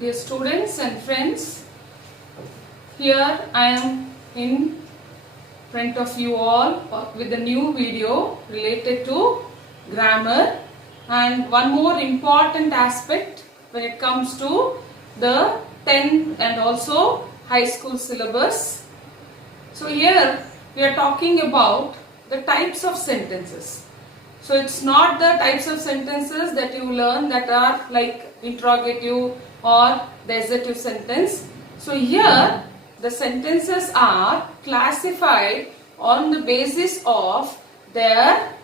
Dear students and friends, here I am in front of you all with a new video related to grammar and one more important aspect when it comes to the 10th and also high school syllabus. So here we are talking about the types of sentences. So it's not the types of sentences that you learn that are like interrogative or the assertive sentence. So here the sentences are classified on the basis of their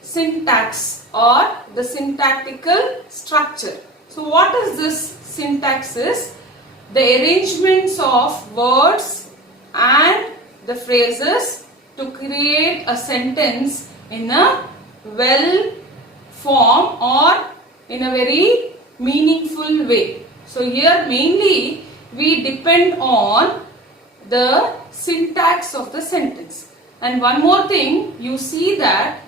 syntax or the syntactical structure. So what is this syntax is? The arrangements of words and the phrases to create a sentence in a well form or in a very meaningful way. So here mainly we depend on the syntax of the sentence. And one more thing, you see that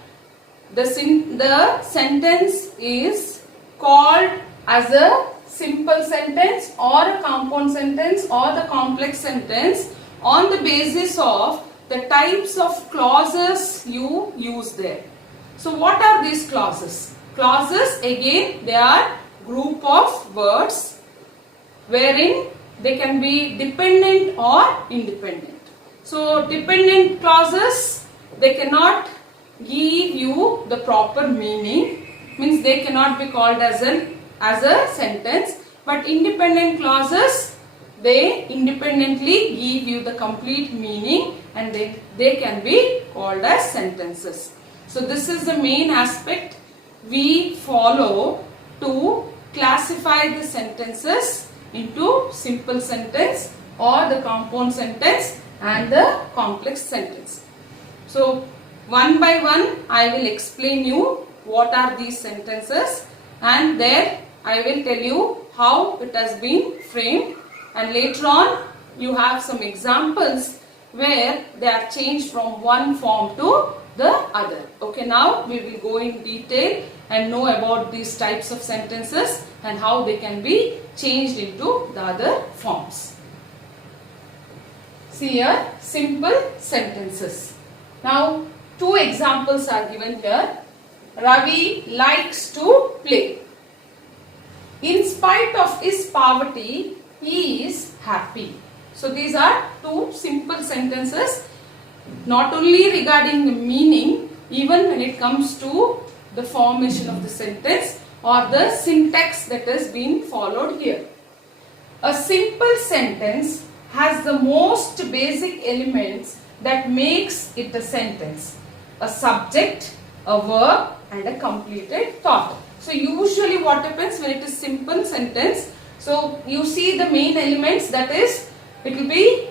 the sentence is called as a simple sentence or a compound sentence or the complex sentence on the basis of the types of clauses you use there. So what are these clauses? Clauses again they are group of words wherein they can be dependent or independent. So dependent clauses they cannot give you the proper meaning, means they cannot be called as a sentence, but independent clauses they independently give you the complete meaning and they can be called as sentences. So this is the main aspect we follow to classify the sentences into simple sentence or the compound sentence and the complex sentence. So one by one I will explain you what are these sentences and there I will tell you how it has been framed, and later on you have some examples where they are changed from one form to the other. Okay, now we will go in detail and know about these types of sentences and how they can be changed into the other forms. See here, simple sentences. Now, two examples are given here. Ravi likes to play. In spite of his poverty, he is happy. So these are two simple sentences, not only regarding the meaning, even when it comes to the formation of the sentence or the syntax that has been followed here. A simple sentence has the most basic elements that makes it a sentence: a subject, a verb and a completed thought. So usually what happens when it is simple sentence, so you see the main elements, that is it will be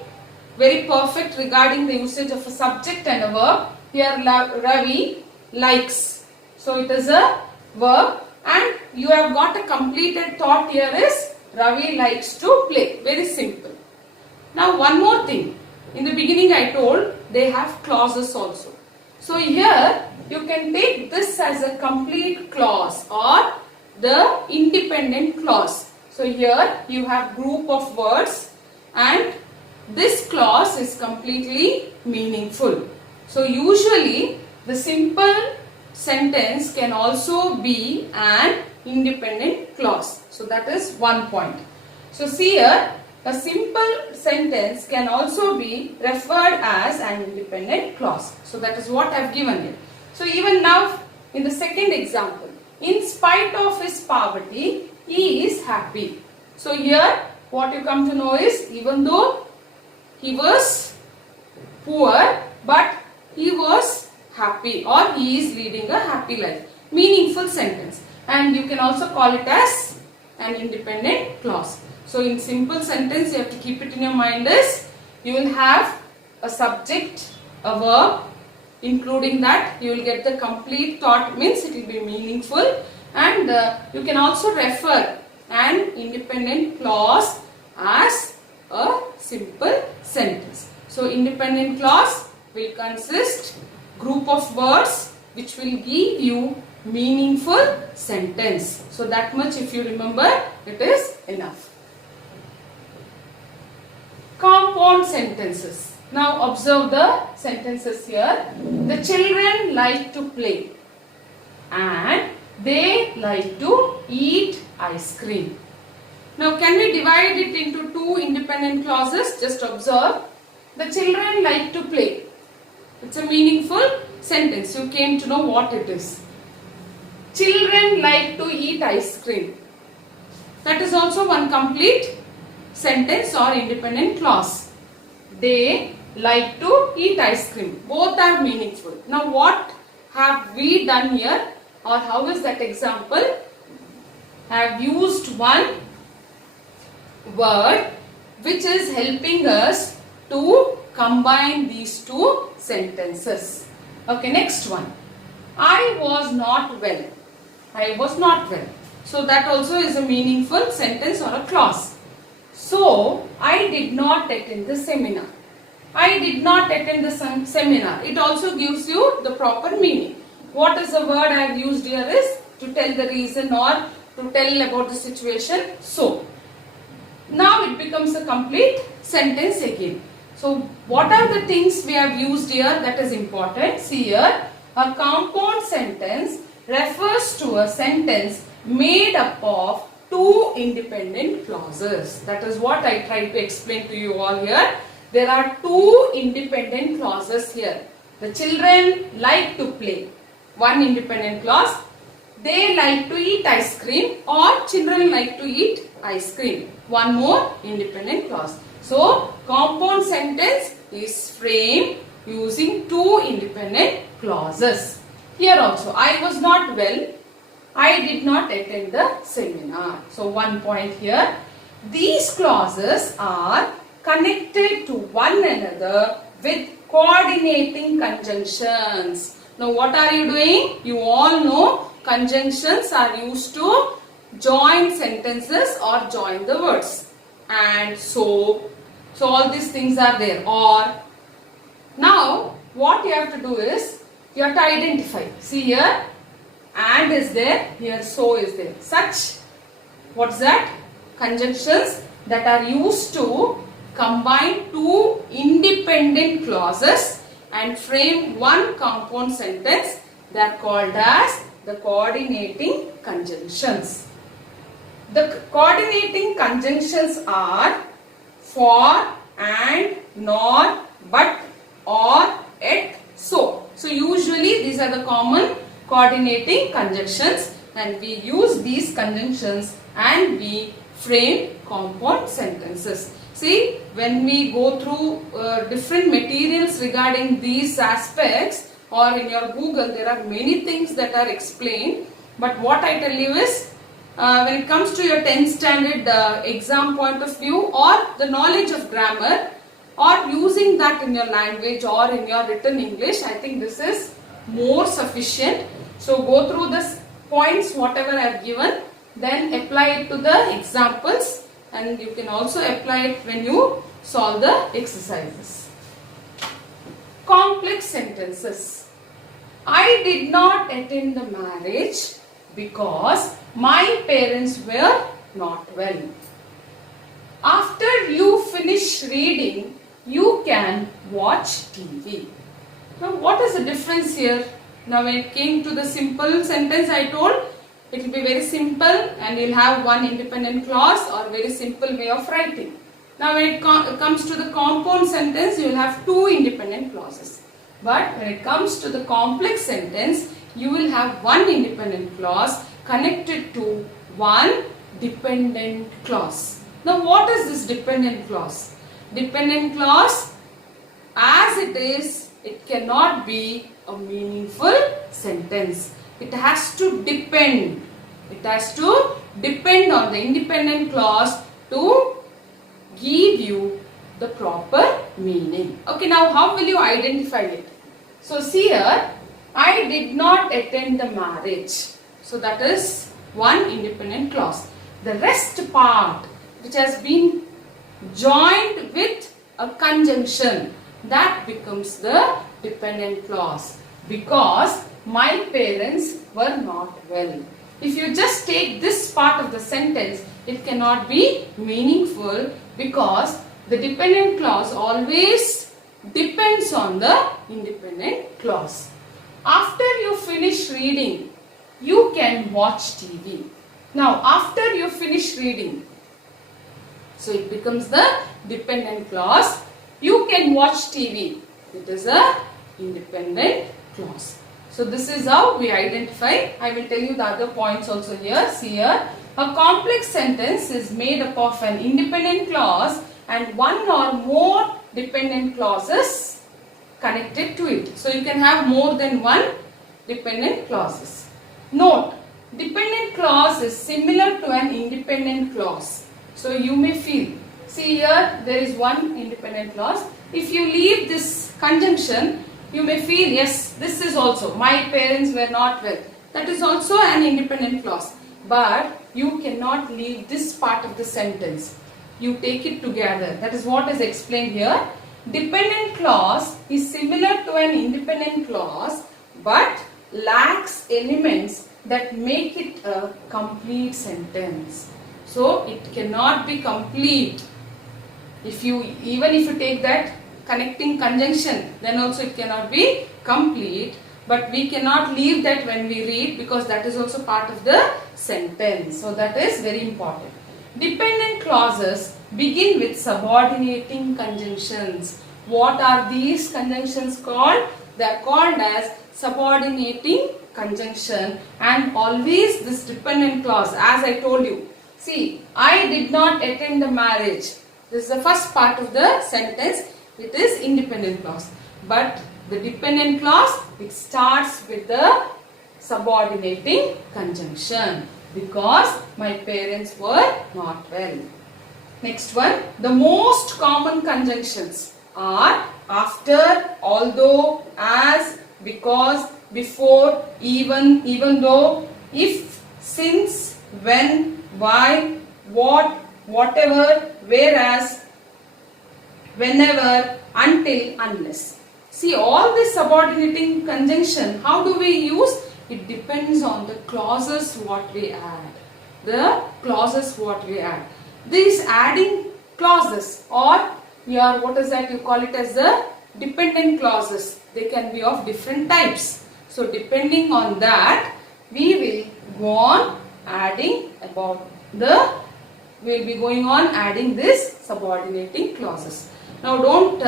very perfect regarding the usage of a subject and a verb. Here Ravi likes, so it is a verb, and you have got a completed thought here is Ravi likes to play. Very simple. Now one more thing, in the beginning I told they have clauses also. So here you can take this as a complete clause or the independent clause. So here you have group of words and this clause is completely meaningful. So usually the simple sentence can also be an independent clause. So that is one point. So see here, a simple sentence can also be referred as an independent clause. So that is what I have given here. So even now in the second example, in spite of his poverty, he is happy. So here what you come to know is, even though he was poor, but he was happy or he is leading a happy life. Meaningful sentence. And you can also call it as an independent clause. So in simple sentence you have to keep it in your mind is, you will have a subject, a verb, including that you will get the complete thought, means it will be meaningful, and you can also refer an independent clause as a simple sentence. So independent clause will consist group of words which will give you meaningful sentence. So that much if you remember, it is enough. Compound sentences. Now observe the sentences here. The children like to play and they like to eat ice cream. Now can we divide it into two independent clauses? Just observe. The children like to play. It's a meaningful sentence. You came to know what it is. Children like to eat ice cream. That is also one complete sentence or independent clause. They like to eat ice cream. Both are meaningful. Now what have we done here, or how is that example? I have used one word which is helping us to combine these two sentences. Okay, next one. I was not well. I was not well. So that also is a meaningful sentence or a clause. So I did not attend the seminar. I did not attend the seminar. It also gives you the proper meaning. What is the word I have used here is to tell the reason or to tell about the situation. So now it becomes a complete sentence again. So what are the things we have used here that is important? See here, a compound sentence refers to a sentence made up of two independent clauses. That is what I tried to explain to you all here. There are two independent clauses here. The children like to play. One independent clause. They like to eat ice cream, or children like to eat ice cream. One more independent clause. So, compound sentence is framed using two independent clauses. Here also, I was not well. I did not attend the seminar. So, one point here. These clauses are connected to one another with coordinating conjunctions. Now, what are you doing? You all know conjunctions are used to join sentences or join the words. And so all these things are there. Or, now what you have to do is, you have to identify. See here, and is there, here so is there. Such, what's that? Conjunctions that are used to combine two independent clauses and frame one compound sentence. They are called as the coordinating conjunctions. The coordinating conjunctions are for, and, nor, but, or, et, so. So usually these are the common coordinating conjunctions, and we use these conjunctions and we frame compound sentences. See, when we go through different materials regarding these aspects, or in your Google, there are many things that are explained. But what I tell you is, when it comes to your 10th standard exam point of view, or the knowledge of grammar, or using that in your language or in your written English, I think this is more sufficient. So go through the points whatever I have given, then apply it to the examples, and you can also apply it when you solve the exercises. Complex sentences. I did not attend the marriage because my parents were not well. After you finish reading, you can watch TV. Now what is the difference here? Now when it came to the simple sentence, I told it will be very simple and you'll have one independent clause or very simple way of writing. Now when it comes to the compound sentence, you will have two independent clauses. But when it comes to the complex sentence, you will have one independent clause connected to one dependent clause. Now what is this dependent clause? Dependent clause, as it is, it cannot be a meaningful sentence. It has to depend. It has to depend on the independent clause to give you the proper meaning. Okay, now how will you identify it? So see here, I did not attend the marriage. So that is one independent clause. The rest part which has been joined with a conjunction, that becomes the dependent clause. Because my parents were not well. If you just take this part of the sentence, it cannot be meaningful because the dependent clause always depends on the independent clause. After you finish reading, you can watch TV. Now, after you finish reading, so it becomes the dependent clause. You can watch TV. It is a independent clause. So this is how we identify. I will tell you the other points also here. See here. A complex sentence is made up of an independent clause and one or more dependent clauses connected to it. So you can have more than one dependent clauses. Note, dependent clause is similar to an independent clause. So you may feel, see here there is one independent clause. If you leave this conjunction, you may feel, yes, this is also, my parents were not well. That is also an independent clause. But you cannot leave this part of the sentence. You take it together. That is what is explained here. Dependent clause is similar to an independent clause but lacks elements that make it a complete sentence. So it cannot be complete. Even if you take that connecting conjunction, then also it cannot be complete. But we cannot leave that when we read because that is also part of the sentence. So that is very important. Dependent clauses begin with subordinating conjunctions. What are these conjunctions called? They are called as subordinating conjunction, and always this dependent clause, as I told you. See, I did not attend the marriage. This is the first part of the sentence. It is independent clause. But the dependent clause, it starts with the subordinating conjunction because my parents were not well. Next one, the most common conjunctions are after, although, as, because, before, even though, if, since, when, why, what, whatever, whereas, whenever, until, unless. See, all this subordinating conjunction, how do we use? It depends on the clauses what we add. The clauses what we add. These adding clauses or your, what is that, you call it as the dependent clauses. They can be of different types. So depending on that, we will go on adding we'll be going on adding this subordinating clauses. Now don't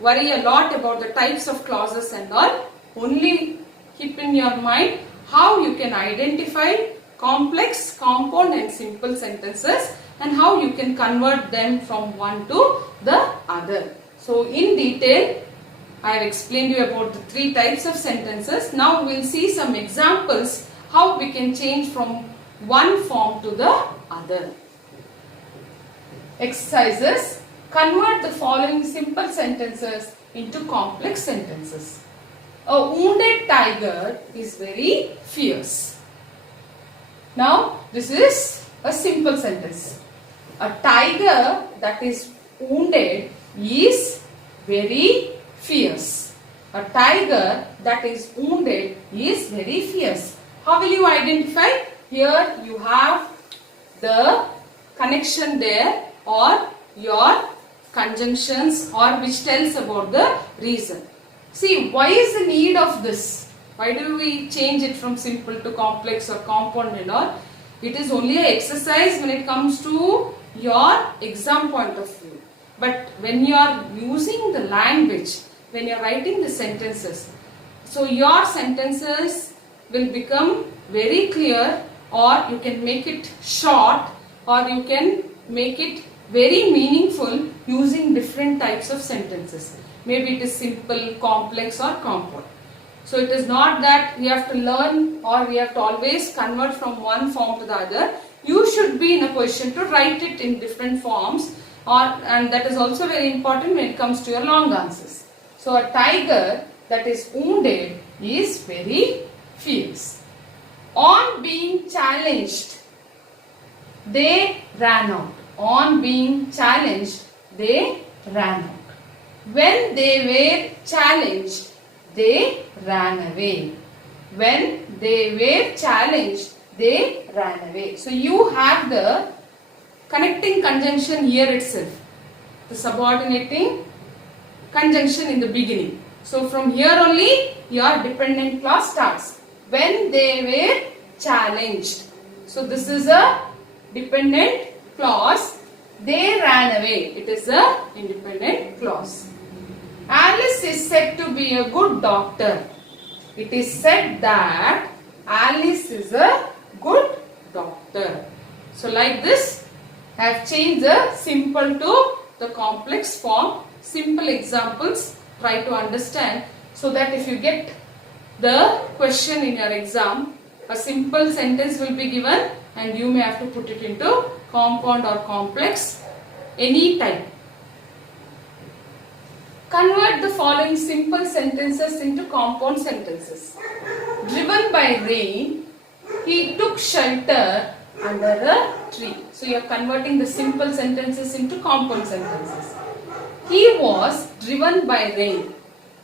worry a lot about the types of clauses and all. Only keep in your mind how you can identify complex, compound and simple sentences and how you can convert them from one to the other. So in detail, I have explained you about the three types of sentences. Now we will see some examples how we can change from one form to the other. Exercises. Convert the following simple sentences into complex sentences. A wounded tiger is very fierce. Now this is a simple sentence. A tiger that is wounded is very fierce. A tiger that is wounded is very fierce. How will you identify? Here you have the connection there or your conjunctions or which tells about the reason. See, why is the need of this? Why do we change it from simple to complex or compound and all? It is only an exercise when it comes to your exam point of view. But when you are using the language, when you are writing the sentences, so your sentences will become very clear, or you can make it short, or you can make it very meaningful using different types of sentences. Maybe it is simple, complex or compound. So it is not that you have to learn or we have to always convert from one form to the other. You should be in a position to write it in different forms, and that is also very important when it comes to your long answers. So a tiger that is wounded is very fierce. On being challenged, they ran out. On being challenged, they ran out. When they were challenged, they ran away. When they were challenged, they ran away. So you have the connecting conjunction here itself. the subordinating conjunction in the beginning. So from here only your dependent clause starts. When they were challenged. So this is a dependent clause. They ran away. It is a independent clause. Alice is said to be a good doctor. It is said that Alice is a good doctor. So like this, I have changed the simple to the complex form. Simple examples, try to understand, so that if you get the question in your exam, a simple sentence will be given and you may have to put it into compound or complex, any type. Convert the following simple sentences into compound sentences. Driven by rain, he took shelter under a tree. So you are converting the simple sentences into compound sentences. He was driven by rain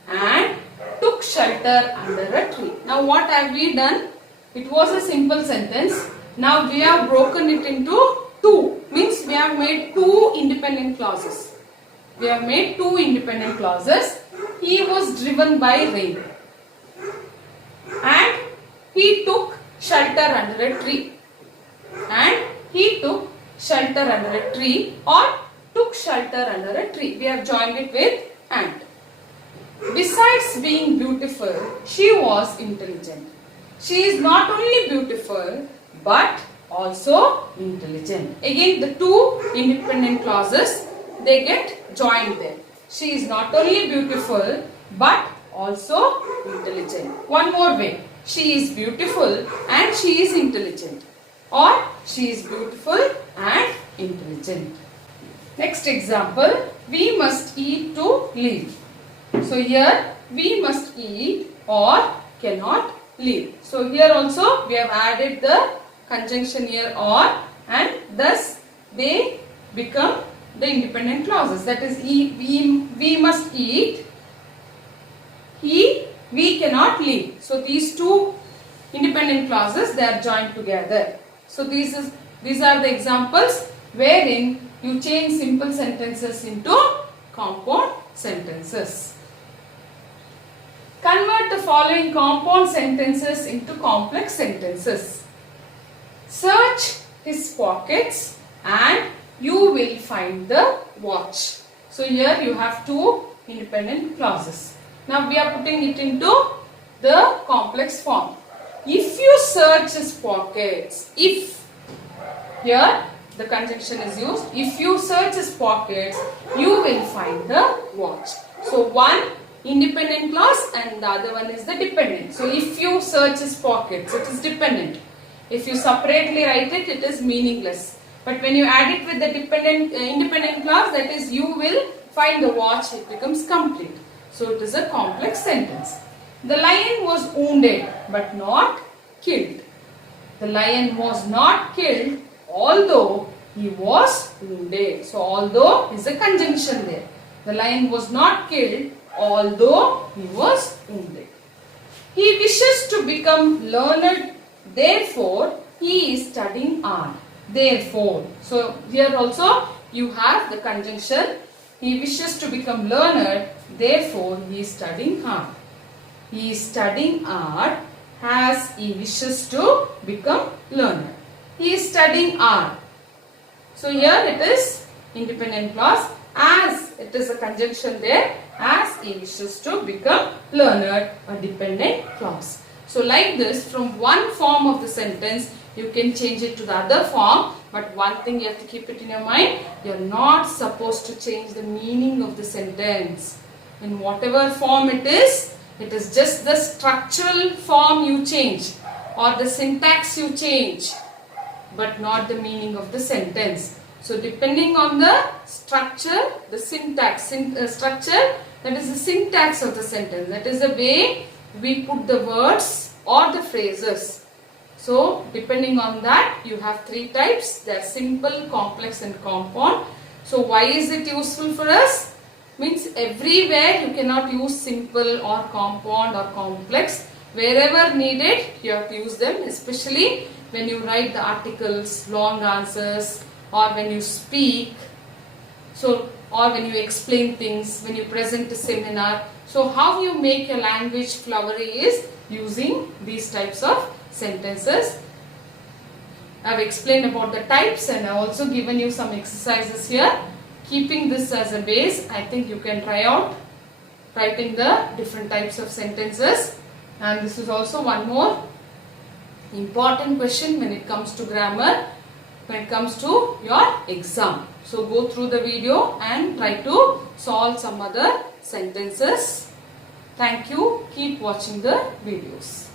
and took shelter under a tree. Now what have we done? It was a simple sentence. Now we have broken it into two. Means we have made two independent clauses. We have made two independent clauses. He was driven by rain and he took shelter under a tree. And he took shelter under a tree or took shelter under a tree. We have joined it with and. Besides being beautiful, she was intelligent. She is not only beautiful but also intelligent. Again, the two independent clauses, they get joined there. She is not only beautiful but also intelligent. One more way. She is beautiful and she is intelligent. Or she is beautiful and intelligent. Next example, we must eat to live. So here we must eat or cannot live. So here also we have added the conjunction here or, and thus they become the independent clauses. That is, we must eat, we cannot live. So these two independent clauses, they are joined together. So these are the examples wherein you change simple sentences into compound sentences. Convert the following compound sentences into complex sentences. Search his pockets and you will find the watch. So here you have two independent clauses. Now we are putting it into the complex form. If you search his pockets, if, here the conjunction is used, if you search his pockets, you will find the watch. So one independent clause and the other one is the dependent. So if you search his pockets, it is dependent. If you separately write it, it is meaningless. But when you add it with the independent clause, that is, you will find the watch, it becomes complete. So it is a complex sentence. The lion was wounded but not killed. The lion was not killed although he was wounded. So although is a conjunction there. The lion was not killed although he was wounded. He wishes to become learned, therefore he is studying art. Therefore. So here also you have the conjunction. He wishes to become learned, therefore he is studying art. He is studying art as he wishes to become learned. He is studying art. So here it is independent clause, as it is a conjunction there, as he wishes to become learned, a dependent clause. So like this, from one form of the sentence you can change it to the other form, but one thing you have to keep it in your mind, you are not supposed to change the meaning of the sentence. In whatever form it is just the structural form you change or the syntax you change, but not the meaning of the sentence. So depending on the structure, the syntax, structure, that is the syntax of the sentence. That is the way we put the words or the phrases. So depending on that, you have three types. They are simple, complex and compound. So why is it useful for us? Means everywhere you cannot use simple or compound or complex. Wherever needed, you have to use them, especially when you write the articles, long answers, or when you speak. So or when you explain things, when you present a seminar. So how you make your language flowery is using these types of sentences. I have explained about the types and I have also given you some exercises here. Keeping this as a base, I think you can try out writing the different types of sentences. And this is also one more important question when it comes to grammar, when it comes to your exam. So go through the video and try to solve some other sentences. Thank you. Keep watching the videos.